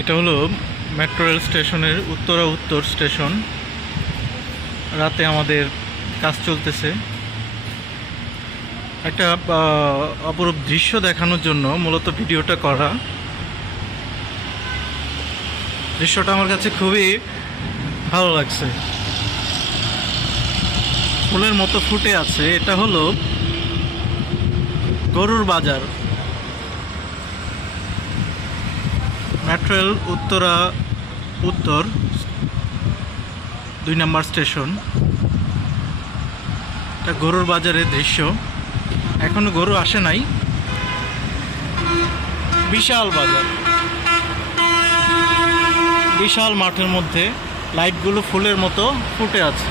এটা হলো metro rail স্টেশনের উত্তরা উত্তর স্টেশন। রাতে আমাদের কাজ চলতেছে। একটা অপরূপ দৃশ্য দেখানোর জন্য মূলত ভিডিওটা করা। দৃশ্যটা আমার কাছে খুবই ভালো লাগছে, ফুলের মতো ফুটে আছে। এটা হলো গরুর বাজার, মেট্রো রেল উত্তরা উত্তর 2 নম্বর স্টেশন। এটা গরুর বাজারের দৃশ্য। এখনো গরু আসে নাই। বিশাল বাজার, বিশাল মাঠের মধ্যে লাইটগুলো ফুলের মতো ফুটে আছে।